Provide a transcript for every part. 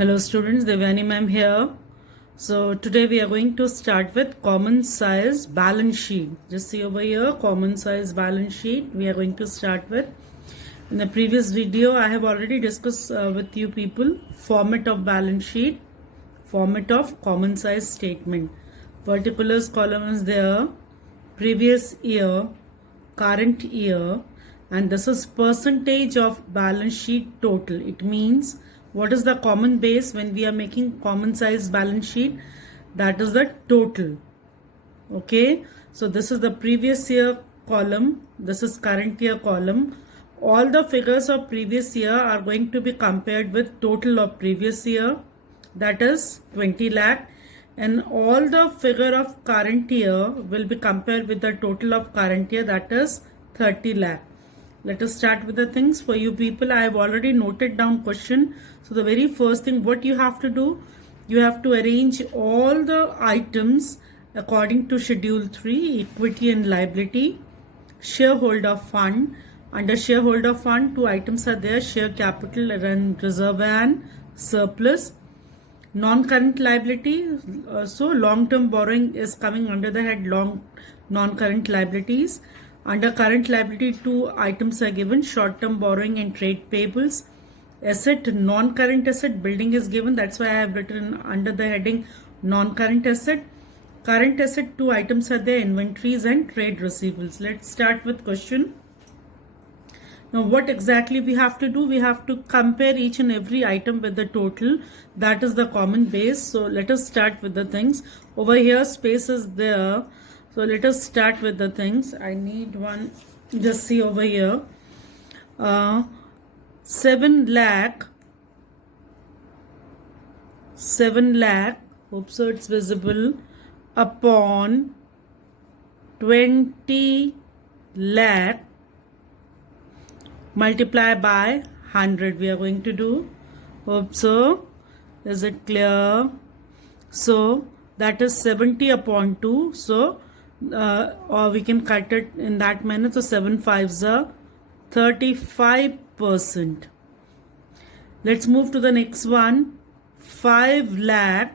Hello students, Devyani ma'am here. So today we are going to start with common size balance sheet. Just see over here, common size balance sheet we are going to start with. In the previous video I have already discussed with you people format of balance sheet, format of common size statement. Particulars column is there, previous year, current year, and this is percentage of balance sheet total. It means what is the common base when we are making common size balance sheet? That is the total. Okay, so this is the previous year column, this is current year column. All the figures of previous year are going to be compared with total of previous year, that is 20 lakh, and all the figure of current year will be compared with the total of current year, that is 30 lakh. Let us start with the things for you people. I have already noted down question. So the very first thing what you have to do, you have to arrange all the items according to schedule 3, equity and liability, shareholder fund. Under shareholder fund, two items are there, share capital and reserve and surplus. Non-current liability, so long-term borrowing is coming under the head non-current liabilities. Under current liability, two items are given, short-term borrowing and trade payables. Asset, non-current asset, building is given. That's why I have written under the heading non-current asset. Current asset, two items are there, inventories and trade receivables. Let's start with question. Now what exactly we have to do? We have to compare each and every item with the total. That is the common base. So let us start with the things. Over here space is there. So let us start with the things. I need one, just see over here. 7 lakh, hope so it's visible, upon 20 lakh multiply by 100 we are going to do. Hope so. Is it clear? So that is 70 upon 2. So or we can cut it in that manner. So 7 5s are 35%. Let's move to the next one. 5 lakh.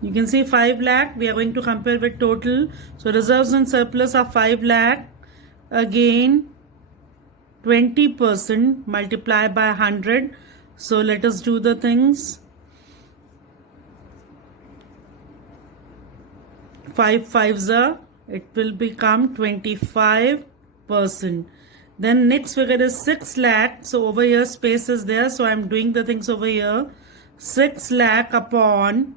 You can see 5 lakh. We are going to compare with total. So reserves and surplus are 5 lakh. Again 20% multiply by 100. So let us do the things. 5 5s are, it will become 25%. Then next figure is 6 lakh. So over here space is there. So I am doing the things over here. 6 lakh upon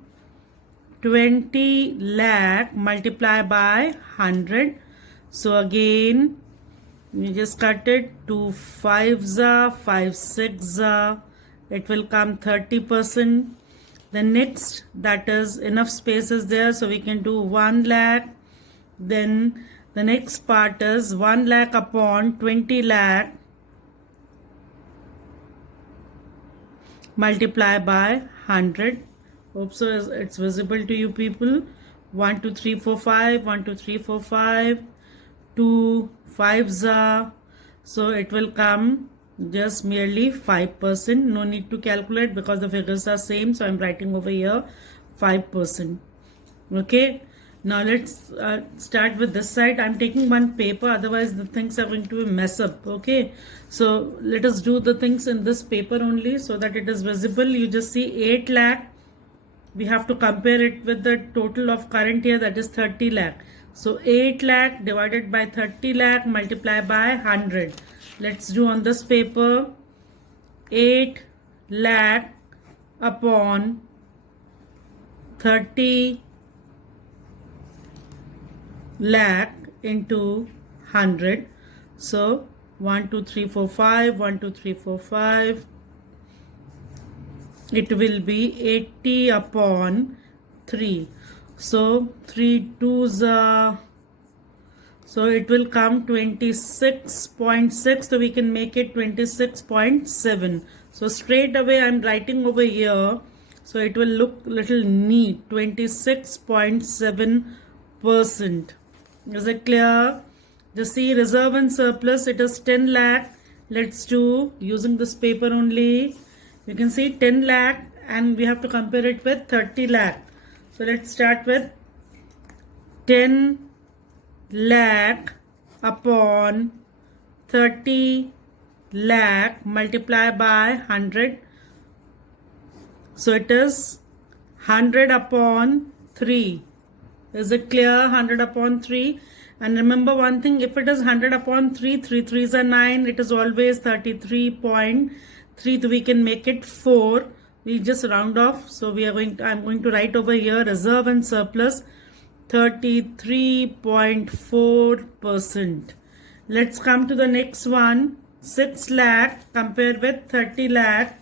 20 lakh multiply by 100. So again we just cut it. 2 5s are, 5 6s are. It will come 30%. The next, that is enough space is there, so we can do 1 lakh. Then the next part is 1 lakh upon 20 lakh multiply by 100. Hope so it's visible to you people. 1 2 3 4 5, 1 2 3 4 5, 2 5s are, so it will come just merely 5%. No need to calculate because the figures are same, so I'm writing over here 5%. Okay, now let's start with this side. I'm taking one paper, otherwise the things are going to be mess up. Okay, so let us do the things in this paper only so that it is visible. You just see 8 lakh. We have to compare it with the total of current year, that is 30 lakh. So 8 lakh divided by 30 lakh multiply by 100. Let's do on this paper. 8 lakh upon 30 lakh into 100. So 1 2 3 4 5, 1 2 3 4 5. It will be 80 upon 3. So 3 2s are, so it will come 26.6. So we can make it 26.7. So straight away I'm writing over here, so it will look little neat. 26.7%. Is it clear? Just see reserve and surplus. It is 10 lakh. Let's do using this paper only. You can see 10 lakh and we have to compare it with 30 lakh. So let's start with 10 lakh upon 30 lakh multiply by 100. So it is 100 upon 3. Is it clear? 100 upon 3. And remember one thing, if it is 100 upon 3, 3 3s are 9, it is always 33.3. So we can make it 4. We just round off. So I'm going to write over here reserve and surplus 33.4%. Let's come to the next one. 6 lakh compared with 30 lakh.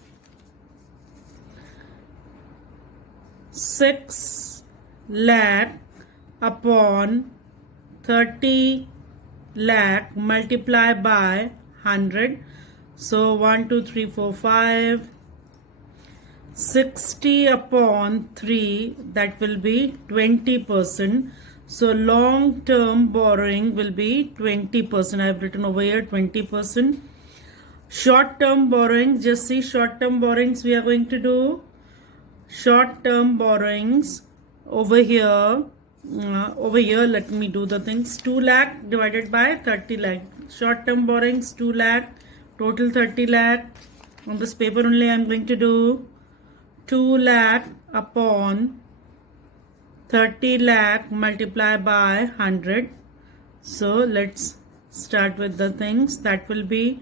6 lakh upon 30 lakh multiply by 100. So 1 2 3 4 5. 60 upon 3, that will be 20%. So long term borrowing will be 20%. I have written over here 20%. Short term borrowing, just see short term borrowings we are going to do. Short term borrowings over here. Let me do the things. 2 lakh divided by 30 lakh. Short term borrowings 2 lakh, total 30 lakh. On this paper only I am going to do 2 lakh upon 30 lakh multiply by 100. So let's start with the things. That will be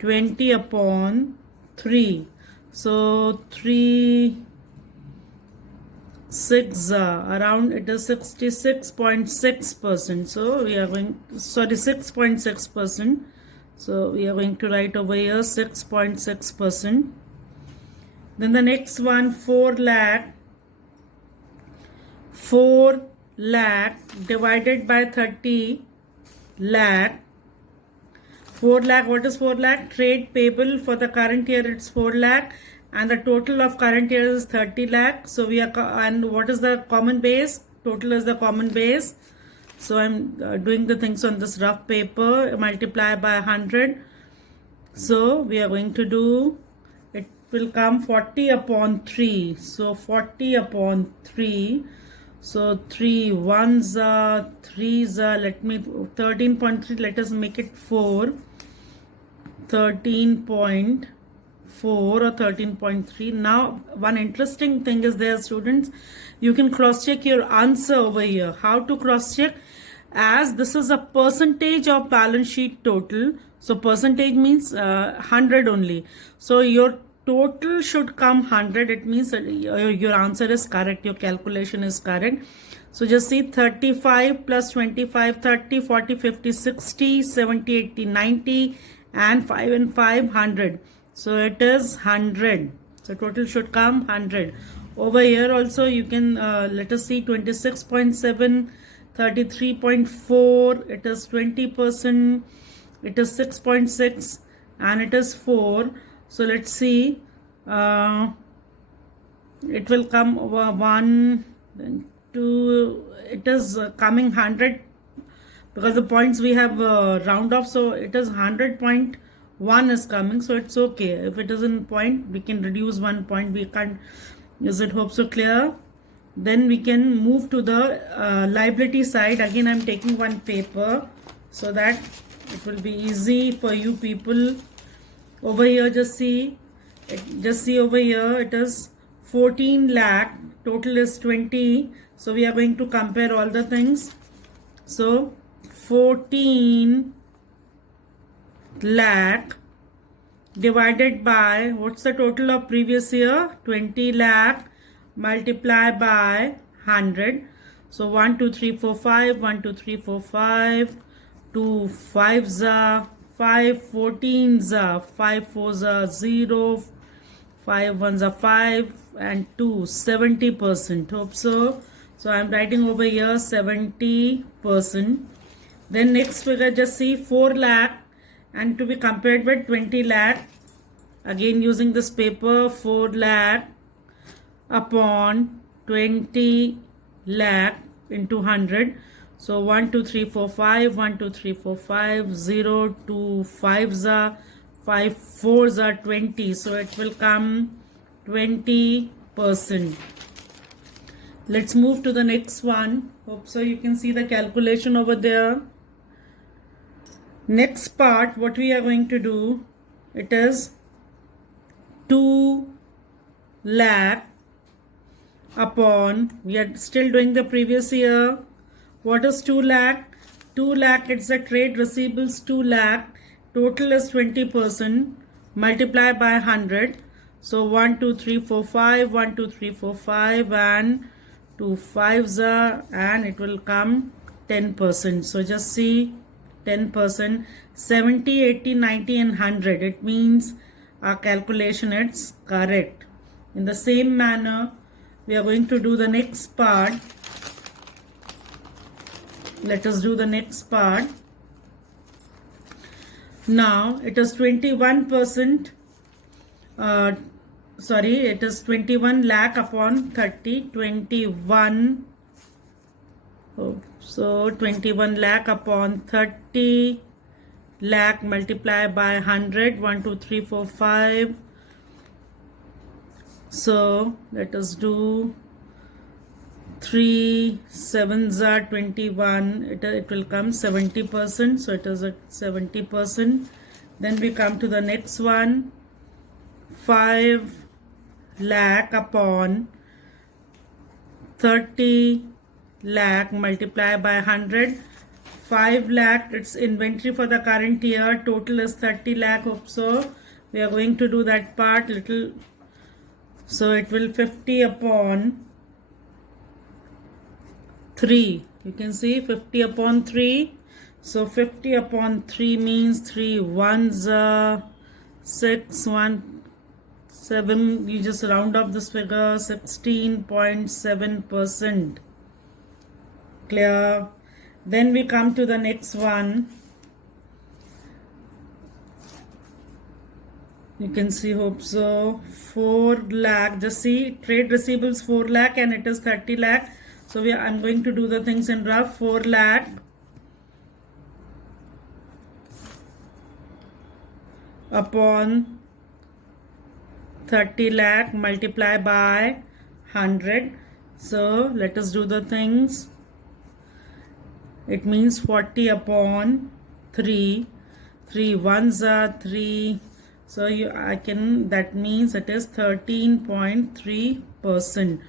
20 upon 3. So 3 6 around, it is 66.6%. So we are going, 6.6%. So we are going to write over here 6.6%. Then the next one, 4 lakh. 4 lakh divided by 30 lakh. 4 lakh, what is 4 lakh? Trade payable for the current year, it's 4 lakh. And the total of current year is 30 lakh. So we are, and what is the common base? Total is the common base. So I'm doing the things on this rough paper, multiply by 100. So we are going to do, it will come 40 upon 3. So 40 upon 3. So 3 1s are 3s are, let me, 13.3, let us make it 4. 13.4 or 13.3. Now one interesting thing is there, students, you can cross check your answer over here. How to cross check? As this is a percentage of balance sheet total, so percentage means 100 only, so your total should come 100. It means your answer is correct, your calculation is correct. So just see 35 plus 25, 30, 40, 50, 60, 70, 80, 90 and 5 and 5, 100. So it is 100. So total should come 100. Over here also you can let us see 26.7, 33.4, it is 20%, it is 6.6 and it is 4. So let's see, it will come over 1, then 2, it is coming 100 because the points we have round off, so it is 100.1 is coming, so it's okay. If it is in point, we can reduce 1 point, we can't. Is it hope so clear? Then we can move to the liability side. Again I'm taking one paper so that it will be easy for you people. Over here just see over here, it is 14 lakh, total is 20. So we are going to compare all the things. So 14 lakh divided by, what's the total of previous year? 20 lakh multiply by 100. So 1 2 3 4 5, 1 2 3 4 5, 2 5s are 5, 14s are 5, 4s are 0, 5 1s are 5 and 2, 70%. Hope so. So I'm writing over here 70%. Then next figure, just see 4 lakh and to be compared with 20 lakh. Again using this paper, 4 lakh upon 20 lakh into 100. So 1 2 3 4 5, 1 2 3 4 5, 0, 2 5s are 5 fours are 20, so it will come 20%. Let's move to the next one. Hope so you can see the calculation over there. Next part, what we are going to do, it is 2 lakh upon, we are still doing the previous year. What is 2 lakh? 2 lakh, it's the trade receivables 2 lakh. Total is 20%. Multiply by 100. So 1, 2, 3, 4, 5. 1, 2, 3, 4, 5. And 2 5s are, and it will come 10%. So just see 10%. 70, 80, 90 and 100. It means our calculation is correct. In the same manner, we are going to do the next part. Let us do the next part. Now it is 21%. It is 21 lakh upon 30. 21. So 21 lakh upon 30 lakh multiply by 100. 1, 2, 3, 4, 5. So let us do 3 7s are 21. It will come 70%. So it is at 70%. Then we come to the next one. 5 lakh upon 30 lakh multiply by 100. 5 lakh, it's inventory for the current year. Total is 30 lakh. Hope so we are going to do that part little. So it will 50 upon 3. You can see 50 upon 3. So 50 upon 3 means 3 ones 6 1 7. You just round up this figure. 16.7%. Clear? Then we come to the next one. You can see, hope so, 4 lakh. Just see, trade receivables 4 lakh and it is 30 lakh. So I'm going to do the things in rough. 4 lakh upon 30 lakh multiply by 100. So let us do the things. It means 40 upon 3. 3 ones are 3. So that means it is 13.3%.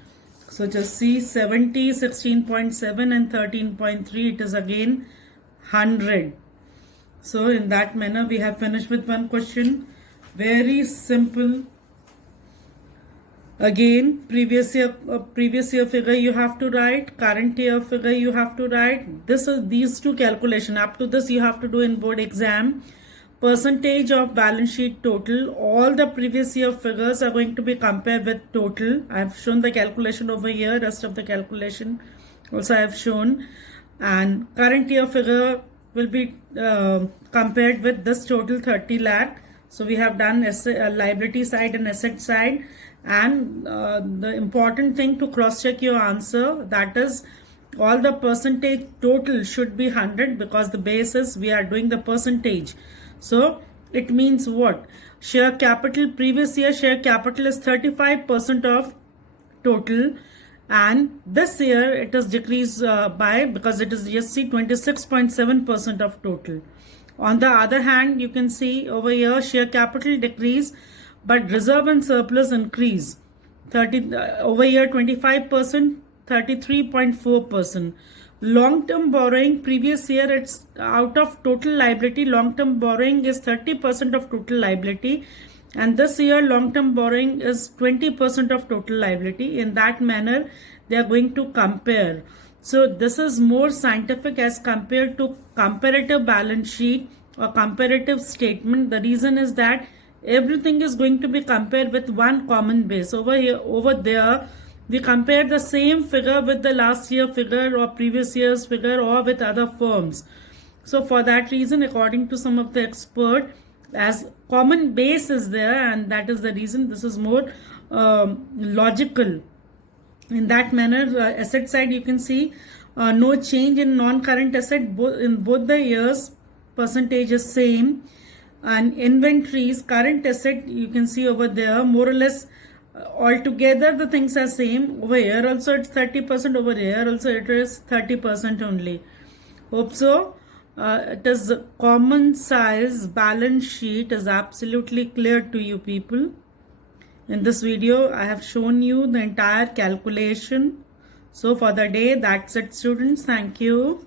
So just see 70, 16.7 and 13.3. It is again 100. So in that manner we have finished with one question. Very simple. Again, previous year figure you have to write, current year figure you have to write. These two calculation. Up to this you have to do in board exam. Percentage of balance sheet total. All the previous year figures are going to be compared with total. I have shown the calculation over here. Rest of the calculation also I have shown. And current year figure will be compared with this total 30 lakh. So we have done liability side and asset side. And the important thing to cross check your answer, that is all the percentage total should be 100 because the base is we are doing the percentage. So it means what? Share capital, previous year share capital is 35% of total, and this year it is decreased by, because it is just see 26.7% of total. On the other hand, you can see over here share capital decrease, but reserve and surplus increase. Over here 25%, 33.4%. Long-term borrowing, previous year it's out of total liability. Long-term borrowing is 30% of total liability, and this year long-term borrowing is 20% of total liability. In that manner they are going to compare. So this is more scientific as compared to comparative balance sheet or comparative statement. The reason is that everything is going to be compared with one common base. Over there we compare the same figure with the last year figure or previous year's figure or with other firms. So for that reason, according to some of the expert, as common base is there, and that is the reason this is more logical. In that manner, asset side you can see no change in non-current asset. In both the years percentage is same. And inventories, current asset, you can see over there, more or less altogether the things are same. Over here also it's 30%, over here also it is 30% only. Hope so. It is common size balance sheet is absolutely clear to you people. In this video I have shown you the entire calculation. So for the day, that's it students. Thank you.